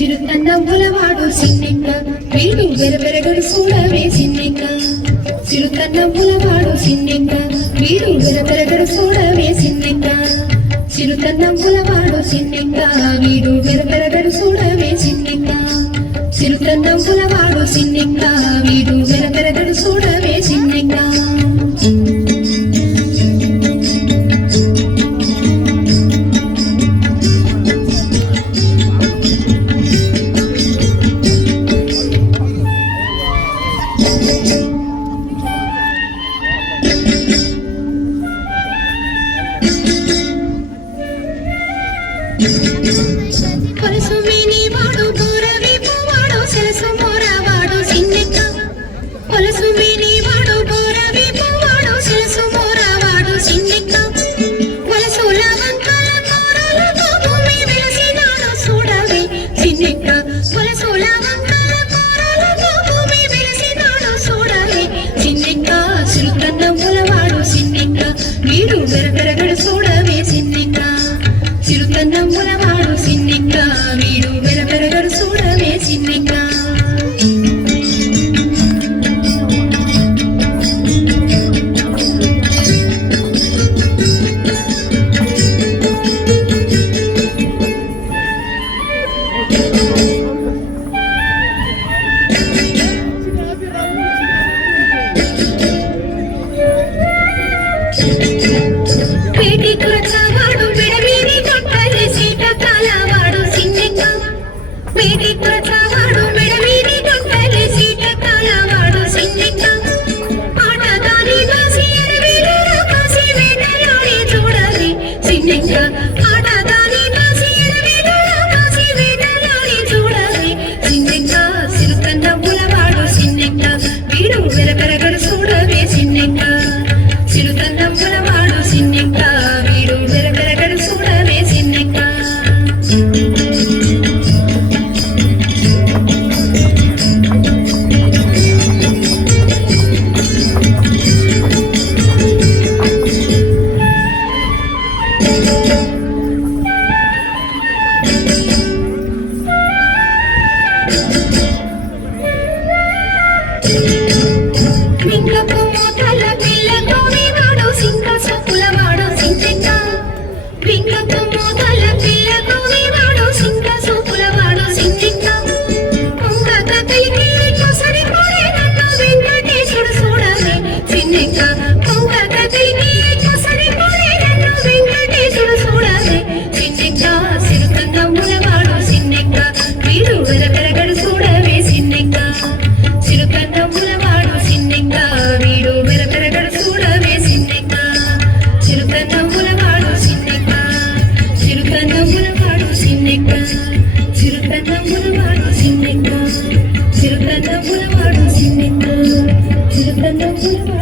చిరుతన్నవ్వులవాడు సిన్నెక్క వీడు వెరవెరగడు చూడవే సిన్నెక్క చిరుతన్నవ్వులవాడు సిన్నెక్క వీడు వెరవెరగడు చూడవే సిన్నెక్క చిరుతన్నవ్వులవాడు సిన్నెక్క వీడు వెరవెరగడు చూడవే సిన్నెక్క చిరుతన్నవ్వులవాడు సిన్నెక్క వీడు వెరవెరగడు చూడవే సిన్నెక్క పొలసుమిని వాడు గోరవీపు వాడు సెలసు మోరవాడు సిన్నెక్క పొలసుమిని వాడు గోరవీపు వాడు సెలసు మోరవాడు సిన్నెక్క వలసుల వంకల కోరలతో భూమి వెలసినాడు చూడవే సిన్నెక్క వలసుల వంకల కోరలతో భూమి వెలసినాడు చూడవే సిన్నెక్క చిరుతన్నవ్వులవాడు సిన్నెక్క వీడు వెరవెరగడు చూడవే సిన్నెక్క చిరుతన్నవ్వులవాడు సిన్నెక్క వీడు వెరవెరగడు చూడవే సిన్నెక్క పేటి కురచవాడు విడవీని కొట్టలే సీట కాలవాడు సిన్నెక్క పేటి కురచవాడు విడవీని కొట్టలే సీట కాలవాడు సిన్నెక్క ఆటదాని వాసి ఎరవేలు రాకాసి వేటలాడి చూడాలి సిన్నెక్క ఆటదాని వాసి ఎరవేలు రాకాసి వేటలాడి చూడాలి సిన్నెక్క చిరుతన్నవ్వులవాడు సిన్నెక్క వీడు వెరవెరగడు చూడవే సిన్నెక్క చిరుతన్నవ్వులవాడు సిన్నెక్క వీడు వెరవెరగడు చూడవే సిన్నెక్క వింకపు మోతల పిల్లతోనే వాడు సింక సొప్పులవాడు సిన్నెక్క వింకపు మోతల పిల్లతోనే వాడు సింక సొప్పులవాడు సిన్నెక్క పొంగక కలికి కొసరి పోరే నన్ను వెంకటేశుడు చూడవే సిన్నెక్క పొంగక కలికి కొసరి పోరే నన్ను వెంకటేశుడు చూడవే సిన్నెక్క చిరుతన్నవ్వులవాడు సిన్నెక్క వీడు వెరవెరగడు చూడవే సిన్నెక్క చిరుతన్నవ్వులవాడు సిన్నెక్క వీడు వెరవెరగడు చూడవే సిన్నెక్క చిరుతన్నవ్వులవాడు సిన్నెక్క చిరుతన్నవ్వులవాడు సిన్నెక్క చిరుతన్నవ్వులవాడు సిన్నెక్క చిరుతన్నవ్వులవాడు సిన్నెక్క చిరుతన్నవ్వులవాడు